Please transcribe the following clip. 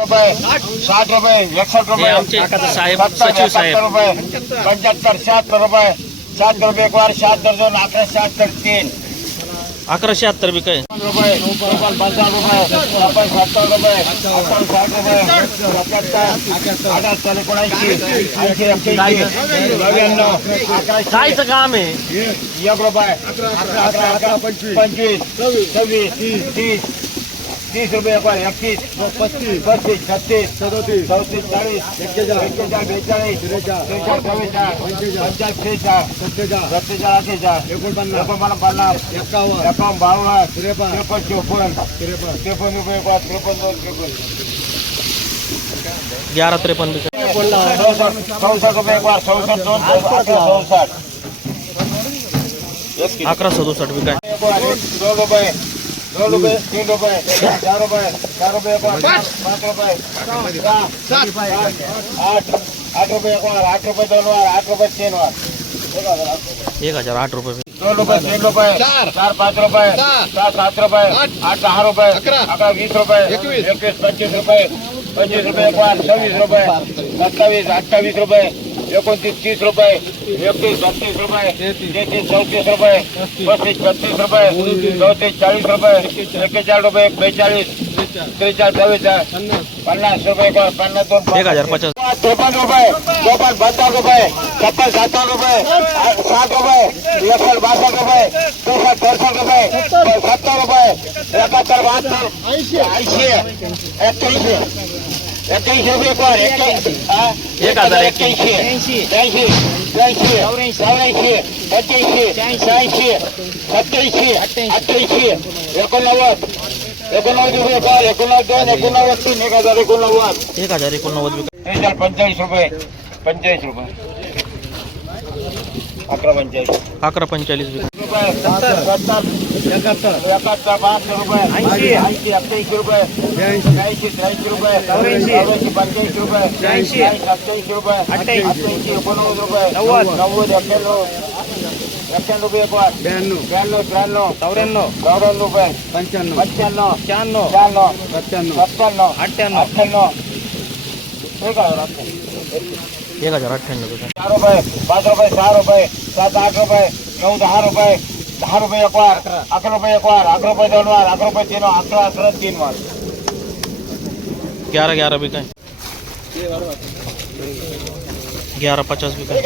रुपये साठ रुपये एकसष्ट रुपये सत्तर एकाहत्तर रुपये पंच्याहत्तर शहात्तर रुपये शहात्तर रुपये एक वार शहात्तर दोन अकरा शहात्तर तीन. अकराशे हत्तर बी काय? रुपये पंचावन्न रुपये छप्पन सत्तर रुपये अठ्ठावन्न साठ रुपये सत्याहत्तर अठ्याहत्तर एकोणऐंशी ऐंशी एक्क्याऐंशी नव्याण्णव कायचं काम आहे. एक रुपये अकरा अकरा अकरा पंचवीस सव्वीस तीस तीस रुपये एक वार एकतीस पस्तीस पस्तीस छत्तीस सदोतीस चौतीस चाळीस एक्केचाळीस बेचाळीस त्रेचाळीस चव्वेचाळीस पंचाळीस त्रेचाळीस सत्तेचाळीस सत्तेचाळीस अठ्ठेचाळीस एकोणपन्नास एकोणपन्नास पन्नास एकावन्न एकावन्न बावन्न त्रेपन्न त्रेपन्न चोपन्न त्रेपन्न त्रेपन्न रुपये एक वार त्रेपन्न दोन त्रेपन्न। ग्यारा त्रेपन्न बी काय चौसष्ट चौसष्ट रुपये एक वार चौसष्ट दोन अकरा चौसष्ट अकरा दो रुपये दो रुपये तीन रुपये चार रुपये चार वार पाच। सात। आठ आठ रुपये एक वार आठ रुपये दोन वार आठ रुपये तीन वार एक हज़ार आठ रुपए दो रुपए तीन रुपए चार। चार पाच रुपये सात। सात रुपए आठ। दहा रुपये अकरा। वीस एकवीस एकवीस पंचवीस रुपये पंचवीस रुपये एक बार सव्वीस रुपये सत्तावीस अठ्ठावीस रुपये एकोणतीस तीस रुपये एकतीस बत्तीस रुपये तेहतीस. चौतीस रुपये पस्तीस. छत्तीस रुपये चौतीस चाळीस रुपये एक्केचाळीस. रुपये बेचाळीस त्रेचाळीस चव्वेचाळीस पन्नास. रुपये एक वार पन्नास दोन एक हज़ार पचास. त्रेपन्न रुपये चौपन्न पंचावन्न रुपये छप्पन सत्तावन्न रुपये साठ रुपये एकसष्ट बासष्ट रुपये चौसष्ट सडसष्ट रुपये सत्तर रुपये एकाहत्तर बहात्तर ऐंशी ऐंशी एक्क्याऐंशी एक्क्याऐंशी रुपये? एक हज़ार एक्क्याऐंशी त्र्याऐंशी त्र्याऐंशी चौऱ्याऐंशी पंच्याऐंशी शहाऐंशी सत्याऐंशी अठ्ठ्याऐंशी एकोणनव्वद एकोणनव्वद रुपये कोण एकोणनव्वद दोन एकोणनव्वद तीन एक हज़ार एकोणनव्वद एक हज़ार एकोणनव्वद रुपये पंचेचाळीस रुपये अकरा पंचेचाळीस अकरा पंचेचाळीस बी काय रुपये सत्तर सत्तर एकाहत्तर एकाहत्तर बहात्तर रुपये ऐंशी ऐंशी अठ्ठ्याऐंशी रुपये त्र्याऐंशी त्र्याऐंशी रुपये चौऱ्याऐंशी चौऱ्याऐंशी पंच्याऐंशी रुपये त्र्याऐंशी सत्याऐंशी रुपये अठ्ठ्याऐंशी एकोणनव्वद रुपये नव्वद नव्वद एक्क्याण्णव एक्क्याण्णव रुपये एक वार ब्याण्णव ब्याण्णव त्र्याण्णव चौऱ्याण्णव चौऱ्याण्णव रुपये पंच्याण्णव पंच्याण्णव शहाण्णव शहाण्णव सत्त्याण्णव सत्त्याण्णव अठ्ठ्याण्णव अठ्ठ्याण्णव ठीक आहे एक हज़ार अठ्ठ्याण्णव रुपये चार रुपये पाच रुपये सहा रुपये सात आठ रुपये नऊ दहा रुपये दहा रुपये एक वार अकरा रुपये एक वार अकरा रुपये दोन वार अकरा रुपये तीन वार अकरा अकरा तीन वार ग्यारह ग्यारह भी कहीं। ग्यारह पचास भी काय